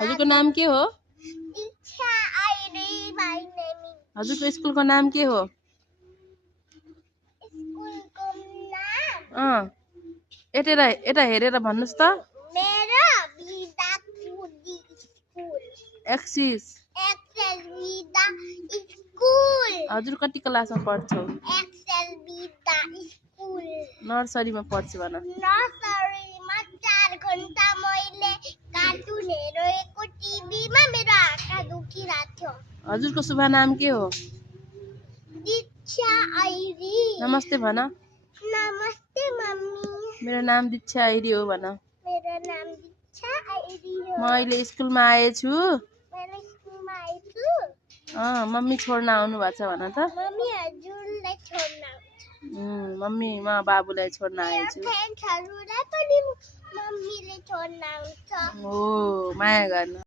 हजुरको नाम के हो? हजुरको स्कुलको नाम के हो? यता हेरेर भन्नुस् त। एक्सिस। हजुर कति क्लासमा पढ्छौ? नर्सरीमा पढ्छु भन। नर्सरीमा 4 घण्टा मैले कार्टुन हेरेको टिभीमा मेरो आँखा दुखिरहेको थियो। हजुरको शुभ नाम के हो? दीक्षा आइरी। नमस्ते भन। नमस्ते मम्मी। मेरो नाम दीक्षा आइरी हो भन। मेरो नाम दीक्षा आइरी हो। म अहिले स्कुलमा आएछु। मैले स्कुलमा आएछु। मम्मी छोड्न आउनु भएको छ भन त। मम्मी हजुरलाई छोड्न आउँछ। मम्मी म बाबुलाई छोड्न आएछु। फ्रेन्ड्सहरूलाई पनि मम्मीले छोड्न आउँछ। हो माया गर्न।